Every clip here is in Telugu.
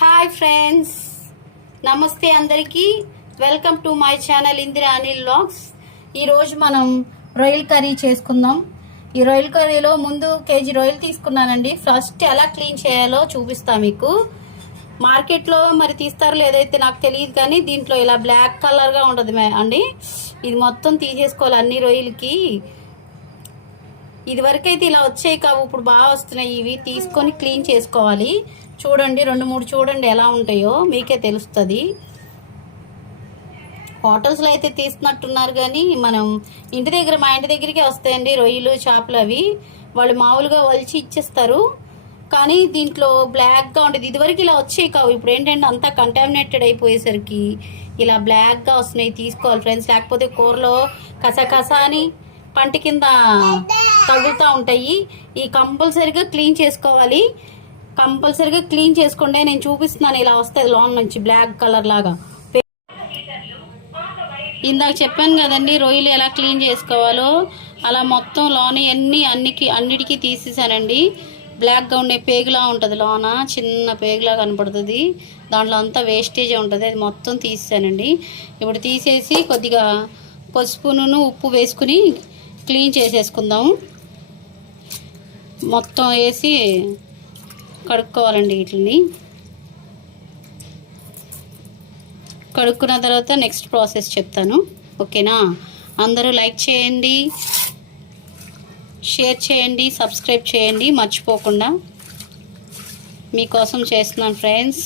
హాయ్ ఫ్రెండ్స్, నమస్తే అందరికీ. Welcome to my channel Indira Anil vlogs. ఈరోజు మనం రొయ్యల కర్రీ చేసుకుందాం. ఈ రొయ్యల కర్రీలో ముందు కేజీ రొయ్యలు తీసుకున్నానండి. ఫస్ట్ ఎలా క్లీన్ చేయాలో చూపిస్తా మీకు. మార్కెట్లో మరి తీస్తారో లేదైతే నాకు తెలియదు, కానీ దీంట్లో ఇలా బ్లాక్ కలర్గా ఉండదు అండి. ఇది మొత్తం తీసేసుకోవాలి అన్ని రొయ్యలకి. ఇది వరకైతే ఇలా వచ్చాయి కావు, ఇప్పుడు బాగా వస్తున్నాయి. ఇవి తీసుకొని క్లీన్ చేసుకోవాలి. చూడండి, 2-3 చూడండి ఎలా ఉంటాయో, మీకే తెలుస్తుంది. హోటల్స్లో అయితే తీస్తున్నట్టున్నారు, కానీ మనం మా ఇంటి దగ్గరికే వస్తాయండి రొయ్యలు, చేపలు. అవి వాళ్ళు మామూలుగా వలిచి ఇచ్చేస్తారు, కానీ దీంట్లో బ్లాక్గా ఉండేది. ఇదివరకు ఇలా వచ్చాయి కావు, ఇప్పుడు ఏంటంటే అంతా కంటామినేటెడ్ అయిపోయేసరికి ఇలా బ్లాక్గా వస్తున్నాయి. తీసుకోవాలి ఫ్రెండ్స్, లేకపోతే కూరలో కసకస అని పంట కింద తగులుతూ ఉంటాయి. ఈ కంపల్సరీగా క్లీన్ చేసుకోవాలి. కంపల్సరీగా క్లీన్ చేసుకోండి. నేను చూపిస్తున్నాను, ఇలా వస్తుంది లోన్ నుంచి బ్లాక్ కలర్ లాగా. ఇందాక చెప్పాను కదండి రొయ్యలు ఎలా క్లీన్ చేసుకోవాలో, అలా మొత్తం లోన అన్నిటికీ తీసేసానండి. బ్లాక్గా ఉండే పేగులా ఉంటుంది, లోన చిన్న పేగులా కనపడుతుంది. దాంట్లో అంతా వేస్టేజ్ ఉంటుంది, అది మొత్తం తీసేసానండి. ఇప్పుడు తీసేసి కొద్దిగా పసుపును ఉప్పు వేసుకుని క్లీన్ చేసేసుకుందాము. మొత్తం వేసి కడుక్కోవాలండి. వీటిని కడుక్కున్న తర్వాత నెక్స్ట్ ప్రాసెస్ చెప్తాను, ఓకేనా? అందరూ లైక్ చేయండి, షేర్ చేయండి, సబ్స్క్రైబ్ చేయండి మర్చిపోకుండా. మీకోసం చేస్తున్నాను ఫ్రెండ్స్.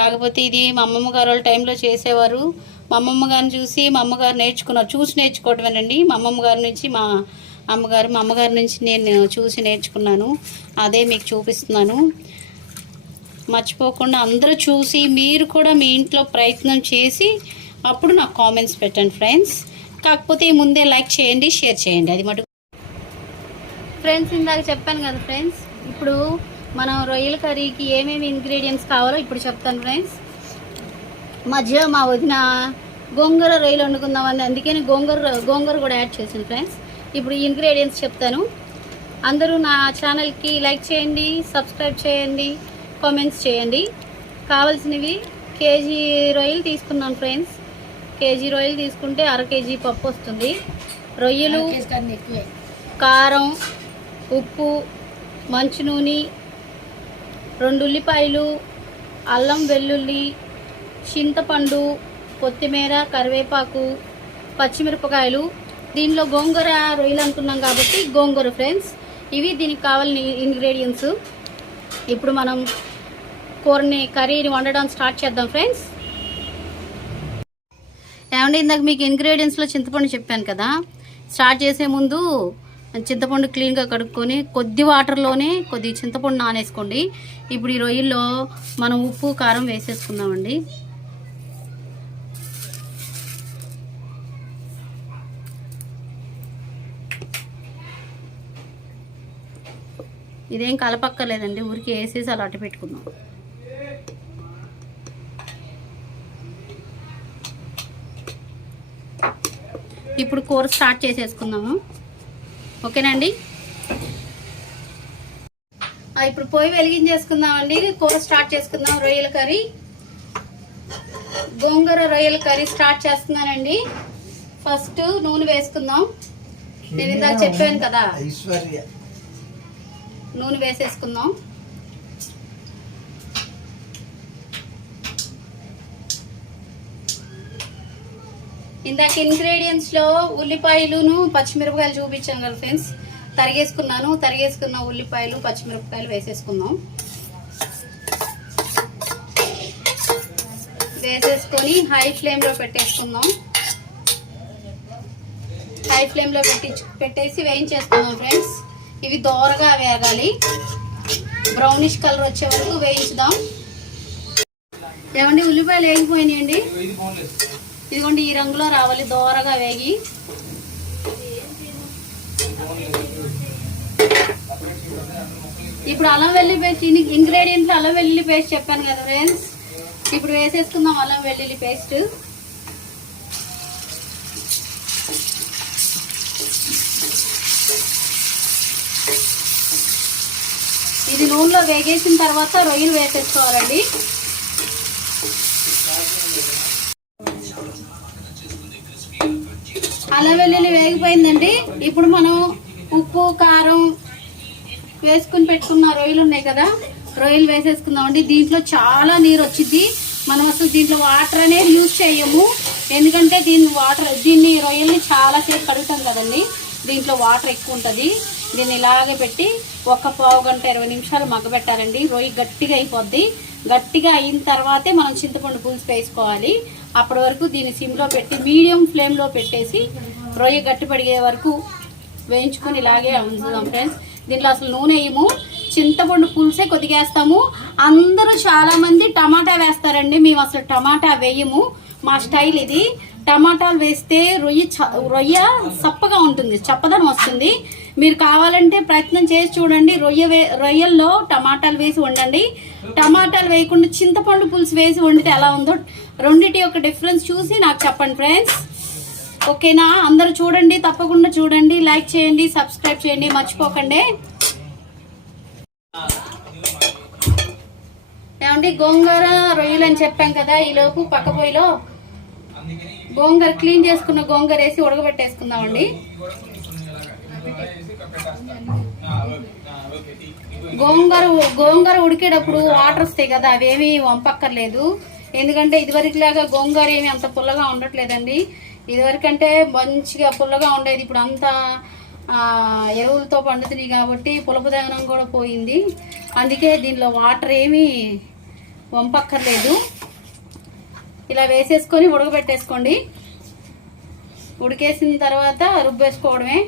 కాకపోతే ఇది మా అమ్మమ్మ గారు వాళ్ళ టైంలో చేసేవారు. మా అమ్మమ్మ గారిని చూసి మా అమ్మగారు నేర్చుకున్నారు. చూసి నేర్చుకోవటమేనండి. మా అమ్మమ్మ గారి నుంచి మా అమ్మగారి నుంచి నేను చూసి నేర్చుకున్నాను. అదే మీకు చూపిస్తున్నాను. మర్చిపోకుండా అందరూ చూసి మీరు కూడా మీ ఇంట్లో ప్రయత్నం చేసి అప్పుడు నాకు కామెంట్స్ పెట్టండి ఫ్రెండ్స్. కాకపోతే ముందే లైక్ చేయండి, షేర్ చేయండి. అది మటు ఫ్రెండ్స్, ఇందాక చెప్పాను కదా ఫ్రెండ్స్. ఇప్పుడు మనం రొయ్యల కర్రీకి ఏమేమి ఇంగ్రీడియంట్స్ కావాలో ఇప్పుడు చెప్తాను ఫ్రెండ్స్. మధ్య మా వదిన గోంగూర రొయ్యలు వండుకుందామని, అందుకని గోంగూర కూడా యాడ్ చేసాను ఫ్రెండ్స్. ఇప్పుడు ఇంగ్రీడియంట్స్ చెప్తాను. అందరూ నా ఛానల్కి లైక్ చేయండి, సబ్స్క్రైబ్ చేయండి, కామెంట్స్ చేయండి. కావాల్సినవి కేజీ రొయ్యలు తీసుకున్నాను ఫ్రెండ్స్. కేజీ రొయ్యలు తీసుకుంటే 1/2 కేజీ పప్పు వస్తుంది. రొయ్యలు, కారం, ఉప్పు, మంచు నూనె, 2 ఉల్లిపాయలు, అల్లం వెల్లుల్లి, చింతపండు, కొత్తిమీర, కరివేపాకు, పచ్చిమిరపకాయలు. దీనిలో గోంగూర రొయ్యలు అనుకున్నాం కాబట్టి గోంగూర ఫ్రెండ్స్. ఇవి దీనికి కావాలని ఇంగ్రీడియంట్స్. ఇప్పుడు మనం కర్రీని వండడం స్టార్ట్ చేద్దాం ఫ్రెండ్స్. ఏమంటే ఇందాక మీకు ఇంగ్రీడియంట్స్లో చింతపండు చెప్పాను కదా. స్టార్ట్ చేసే ముందు చింతపండు క్లీన్గా కడుక్కొని కొద్ది వాటర్లోనే కొద్ది చింతపండు నానేసుకోండి. ఇప్పుడు ఈ రొయ్యల్లో మనం ఉప్పు, కారం వేసేసుకుందామండి. ఇదేం కలపక్కర్లేదండి, ఊరికి వేసేసి అలా అట్టు పెట్టుకుందాం. ఇప్పుడు కూర స్టార్ట్ చేసేసుకుందాము, ఓకేనండి? ఇప్పుడు పొయ్యి వెలిగించేసుకుందామండి. కూర స్టార్ట్ చేసుకుందాం. రొయ్యల కర్రీ, గోంగూర రొయ్యల కర్రీ స్టార్ట్ చేస్తున్నానండి. ఫస్ట్ నూనె వేసుకుందాం. నేను ఇందాక చెప్పాను కదా, నూనె వేసేసుకుందాం. ఇందాక ఇంగ్రీడియంట్స్లో ఉల్లిపాయలును పచ్చిమిరపకాయలు చూపించాను కదా ఫ్రెండ్స్. తరిగేసుకున్న ఉల్లిపాయలు, పచ్చిమిరపకాయలు వేసేసుకుందాం. వేసేసుకొని హై ఫ్లేమ్లో పెట్టేసుకుందాం. హై ఫ్లేమ్లో పెట్టేసి వేయించేసుకుందాం ఫ్రెండ్స్. ఇవి దోరగా వేగాలి, బ్రౌనిష్ కలర్ వచ్చే వరకు వేయించుదాం. ఏమండి, ఉల్లిపాయలు వేగిపోయినాయండి. ఇదిగోండి, ఈ రంగులో రావాలి, దోరగా వేగి. ఇప్పుడు అల్లం వెల్లుల్లి పేస్ట్, ఇంగ్రీడియంట్లు అల్లం వెల్లుల్లి పేస్ట్ చెప్పాను కదా ఫ్రెండ్స్. ఇప్పుడు వేసేసుకుందాం అల్లం వెల్లుల్లి పేస్ట్. ఇది నూనెలో వేగేసిన తర్వాత రొయ్యలు వేసేసుకోవాలండి. అల్లం వెల్లుల్లి వేగిపోయిందండి. ఇప్పుడు మనం ఉప్పు కారం వేసుకుని పెట్టుకున్న రొయ్యలు ఉన్నాయి కదా, రొయ్యలు వేసేసుకుందామండి. దీంట్లో చాలా నీరు వచ్చింది. మనం అసలు దీంట్లో వాటర్ అనేది యూజ్ చేయము, ఎందుకంటే దీన్ని రొయ్యల్ని చాలాసేపు కడుగుతాం కదండి. దీంట్లో వాటర్ ఎక్కువ ఉంటుంది. దీన్ని ఇలాగే పెట్టి ఒక పావు గంట 20 నిమిషాలు మగ్గబెట్టాలండి. రొయ్య గట్టిగా అయిపోద్ది. గట్టిగా అయిన తర్వాతే మనం చింతపండు పులుసు వేసుకోవాలి. అప్పటి వరకు దీన్ని సిమ్లో పెట్టి మీడియం ఫ్లేమ్లో పెట్టేసి రొయ్య గట్టి పడిగే వరకు వేయించుకొని ఇలాగే ఉంచుదాం ఫ్రెండ్స్. దీంట్లో అసలు నూనె వేయము, చింతపండు పులుసే కొద్దిగా వేస్తాము. అందరూ చాలా మంది టమాటా వేస్తారండి, మేము అసలు టమాటా వేయము. మా స్టైల్ ఇది. టమాటాలు వేస్తే రొయ్య సప్పగా ఉంటుంది, చప్పదనం వస్తుంది. మీరు కావాలంటే ప్రయత్నం చేసి చూడండి. రొయ్యల్లో టమాటాలు వేసి వండండి. టమాటాలు వేయకుండా చింతపండు పులుసు వేసి వండితే ఎలా ఉందో రెండిటి యొక్క డిఫరెన్స్ చూసి నాకు చెప్పండి ఫ్రెండ్స్. ఓకేనా? అందరూ చూడండి, తప్పకుండా చూడండి, లైక్ చేయండి, సబ్స్క్రైబ్ చేయండి, మర్చిపోకండి. ఏమండి, గోంగూర రొయ్యలు అని చెప్పాం కదా, ఈలోపు పక్క పొయ్యిలో గోంగూర క్లీన్ చేసుకున్న గోంగూర వేసి ఉడకబెట్టేసుకుందామండి. గోంగూర ఉడికేటప్పుడు వాటర్ వస్తాయి కదా, అవేమీ వంపక్కర్లేదు. ఎందుకంటే ఇదివరకులాగా గోంగూర ఏమి అంత పుల్లగా ఉండట్లేదండి. ఇదివరకంటే మంచిగా పుల్లగా ఉండేది. ఇప్పుడు అంతా ఎరువులతో పండుతున్నాయి కాబట్టి పులపదనం కూడా పోయింది. అందుకే దీనిలో వాటర్ ఏమీ వంపక్కర్లేదు. ఇలా వేసేసుకొని ఉడకబెట్టేసుకోండి. ఉడికేసిన తర్వాత రుబ్బేసుకోవడమే.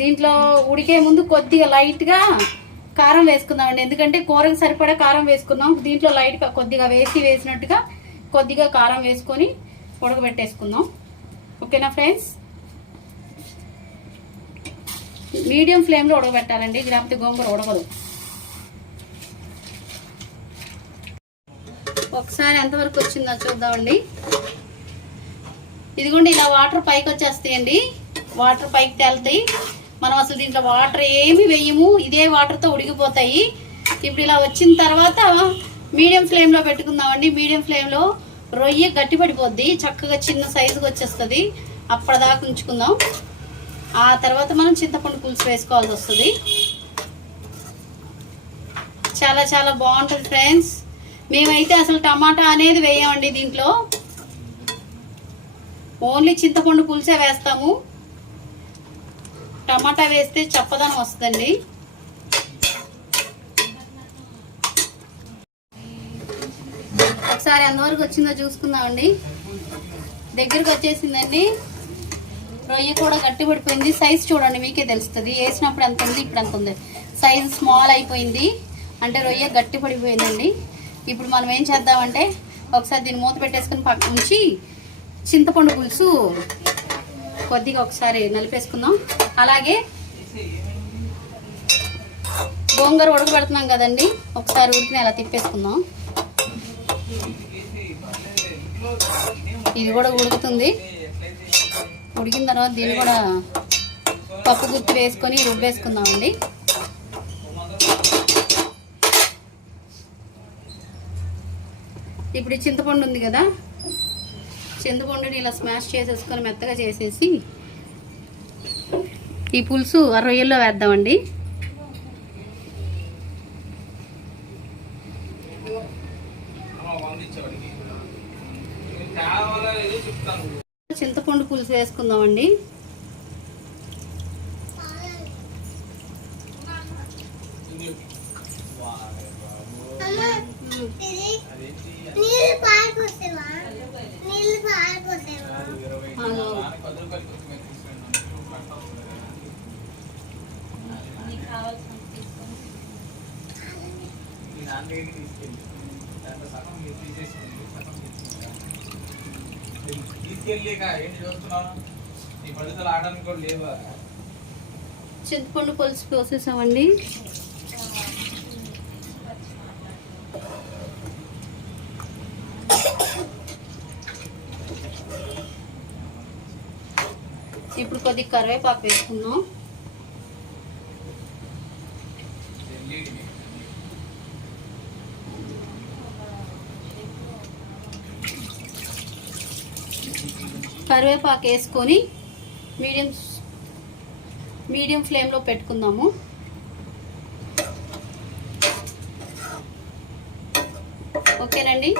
దీంట్లో ఉడికే ముందు కొద్దిగా లైట్గా కారం వేసుకుందామండి, ఎందుకంటే కూరకు సరిపడా కారం వేసుకున్నాం. దీంట్లో లైట్గా కొద్దిగా వేసినట్టుగా కొద్దిగా కారం వేసుకొని ఉడకబెట్టేసుకుందాం. ఓకేనా ఫ్రెండ్స్? మీడియం ఫ్లేమ్లో ఉడకబెట్టాలండి, లేకపోతే గోంగూర ఉడకదు. ఒకసారి ఎంతవరకు వచ్చిందో చూద్దామండి. ఇదిగోండి, ఇలా వాటర్ పైకి వచ్చేస్తాయండి. వాటర్ పైకి తేలుతాయి. మనం అసలు దీంట్లో వాటర్ ఏమి వేయము, ఇదే వాటర్తో ఉడికిపోతాయి. ఇప్పుడు ఇలా వచ్చిన తర్వాత మీడియం ఫ్లేమ్లో పెట్టుకుందామండి. మీడియం ఫ్లేమ్లో రొయ్య గట్టి పడిపోద్ది, చక్కగా చిన్న సైజుకి వచ్చేస్తుంది. అప్పటిదాకా ఉంచుకుందాం. ఆ తర్వాత మనం చింతపండు పులుసు వేసుకోవాల్సి వస్తుంది. చాలా చాలా బాగుంటుంది ఫ్రెండ్స్. మేమైతే అసలు టమాటా అనేది వేయమండి, దీంట్లో ఓన్లీ చింతపండు పులుసే వేస్తాము. టమాటా వేస్తే చప్పదనం వస్తుందండి. ఒకసారి ఎంతవరకు వచ్చిందో చూసుకుందామండి. దగ్గరకు వచ్చేసిందండి. రొయ్య కూడా గట్టి పడిపోయింది. సైజ్ చూడండి, మీకే తెలుస్తుంది. వేసినప్పుడు ఎంత ఉంది, ఇప్పుడు ఎంత ఉంది. సైజ్ స్మాల్ అయిపోయింది అంటే రొయ్య గట్టి పడిపోయిందండి. ఇప్పుడు మనం ఏం చేద్దామంటే ఒకసారి దీన్ని మూత పెట్టేసుకుని పక్కన ఉంచి చింతపండు పులుసు కొద్దిగా ఒకసారి నలిపేసుకుందాం. అలాగే గోంగూర ఉడకబెడుతున్నాం కదండి, ఒకసారి ఉడికిన అలా తిప్పేసుకుందాం. ఇది కూడా ఉడుకుతుంది. ఉడికిన తర్వాత దీన్ని కూడా పప్పు గుత్తి వేసుకొని రుబ్బేసుకుందామండి. ఇప్పుడు చింతపండు ఉంది కదా, చింతపండుని ఇలా స్మాష్ చేసేసుకొని మెత్తగా చేసేసి ఈ పులుసు ఆ రొయ్యల్లో వేద్దామండి. చింతపండు పులుసు వేసుకుందామండి. చింతపండు పులుసు పోసేసామండి. ఇప్పుడు కొద్దిగా కరివేపాకు వేసుకుందాం. కరివేపాకు వేసుకొని మీడియం ఫ్లేమ్లో పెట్టుకుందాము. ఓకేనండి.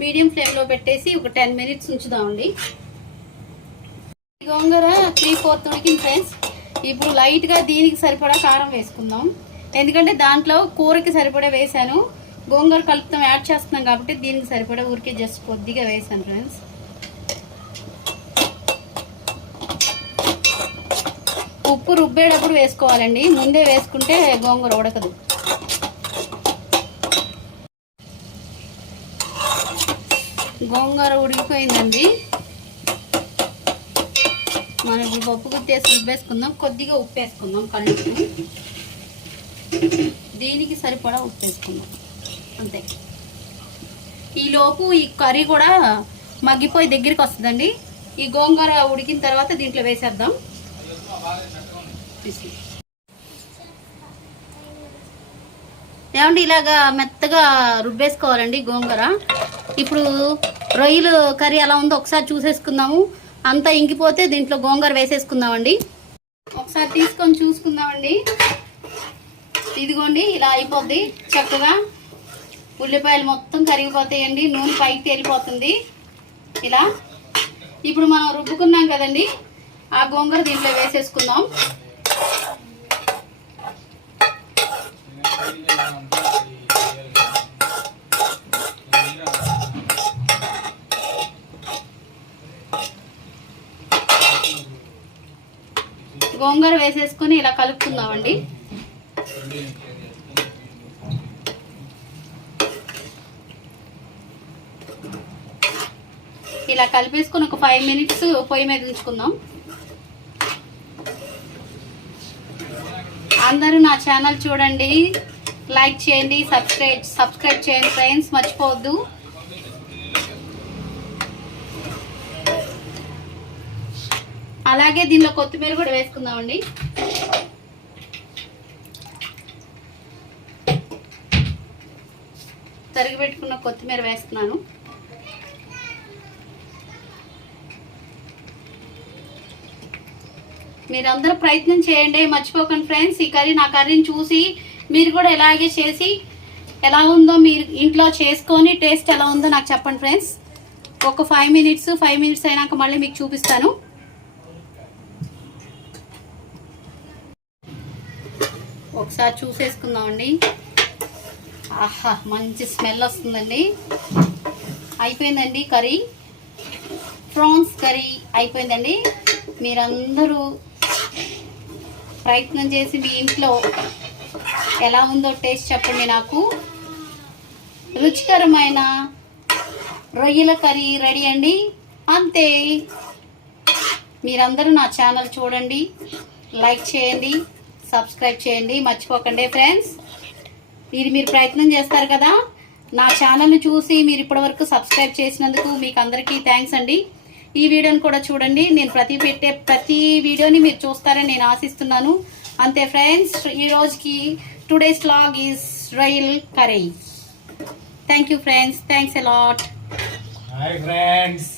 మీడియం ఫ్లేమ్లో పెట్టేసి ఒక 10 మినిట్స్ ఉంచుదామండి. గోంగూర 3/4 ఉడికింది ఫ్రెండ్స్. ఇప్పుడు లైట్గా దీనికి సరిపడా కారం వేసుకుందాం. ఎందుకంటే దాంట్లో కూరకి సరిపడా వేసాను, గోంగూర కలుపుతాం యాడ్ చేస్తున్నాం కాబట్టి దీనికి సరిపడా ఊరికే జస్ట్ కొద్దిగా వేసాను ఫ్రెండ్స్. ఉప్పు రుబ్బేటప్పుడు వేసుకోవాలండి, ముందే వేసుకుంటే గోంగూర ఉడకదు. గోంగూర ఉడికిపోయిందండి. మనం ఇప్పుడు పప్పు గుత్తేసి రుబ్బేసుకుందాం. కొద్దిగా ఉప్పు వేసుకుందాం, కలుపు దీనికి సరిపడా ఉప్పు వేసుకుందాం అంతే. ఈలోపు ఈ కర్రీ కూడా మగ్గిపోయి దగ్గరికి వస్తుందండి. ఈ గోంగూర ఉడికిన తర్వాత దీంట్లో వేసేద్దాం. ఏమండి ఇలాగా మెత్తగా రుబ్బేసుకోవాలండి గోంగూర. ఇప్పుడు రొయ్యలు కర్రీ ఎలా ఉందో ఒకసారి చూసేసుకుందాము. అంతా ఇంకిపోతే దీంట్లో గోంగూర వేసేసుకుందామండి. ఒకసారి తీసుకొని చూసుకుందామండి. ఇదిగోండి ఇలా అయిపోద్ది చక్కగా. ఉల్లిపాయలు మొత్తం కరిగిపోతాయండి, నూనె పైకి తేలిపోతుంది ఇలా. ఇప్పుడు మనం రుబ్బుకున్నాం కదండి, ఆ గోంగూర దీంట్లో వేసేసుకుందాం. గోంగూర వేసేసుకొని ఇలా కలుపుకుందామండి. ఇలా కలిపేసుకొని ఒక 5 మినిట్స్ పొయ్యి మీద ఉంచుకుందాం. అందరూ నా ఛానల్ చూడండి, లైక్ చేయండి, సబ్స్క్రైబ్ చేయండి ఫ్రెండ్స్, మర్చిపోవద్దు. అలాగే దీనిలో కొత్తిమీర కూడా వేసుకుందామండి. తరిగి పెట్టుకున్న కొత్తిమీర వేస్తున్నాను. మీరందరూ ప్రయత్నం చేయండి, మర్చిపోకండి ఫ్రెండ్స్. ఈ కర్రీ, నా కర్రీని చూసి మీరు కూడా ఇలాగే చేసి ఎలా ఉందో మీరు ఇంట్లో చేసుకొని టేస్ట్ ఎలా ఉందో నాకు చెప్పండి ఫ్రెండ్స్. ఒక 5 మినిట్స్ అయినాక మళ్ళీ మీకు చూపిస్తాను. ఒకసారి చూసేసుకుందామండి. ఆహా, మంచి స్మెల్ వస్తుందండి. అయిపోయిందండి కర్రీ, ప్రాన్స్ కర్రీ అయిపోయిందండి. మీరందరూ ప్రయత్నం చేసి మీ ఇంట్లో ఎలా ఉందో టేస్ట్ చెప్పండి నాకు. రుచికరమైన రొయ్యల కర్రీ రెడీ అండి, అంతే. మీరందరూ నా ఛానల్ చూడండి, లైక్ చేయండి, సబ్స్క్రైబ్ చేయండి, మర్చిపోకండి ఫ్రెండ్స్. మీరు ప్రయత్నం చేస్తారు కదా, నా ఛానల్ని చూసి మీరు ఇప్పటివరకు సబ్స్క్రైబ్ చేసినందుకు మీకు అందరికీ థ్యాంక్స్ అండి. ఈ వీడియోని కూడా చూడండి. నేను ప్రతి వీడియోని మీరు చూస్తారని నేను ఆశిస్తున్నాను. అంతే ఫ్రెండ్స్, ఈ రోజుకి టుడేస్ వ్లాగ్ ఈజ్ రొయ్యల్ curry. Thank you friends, thanks a lot. Hi friends.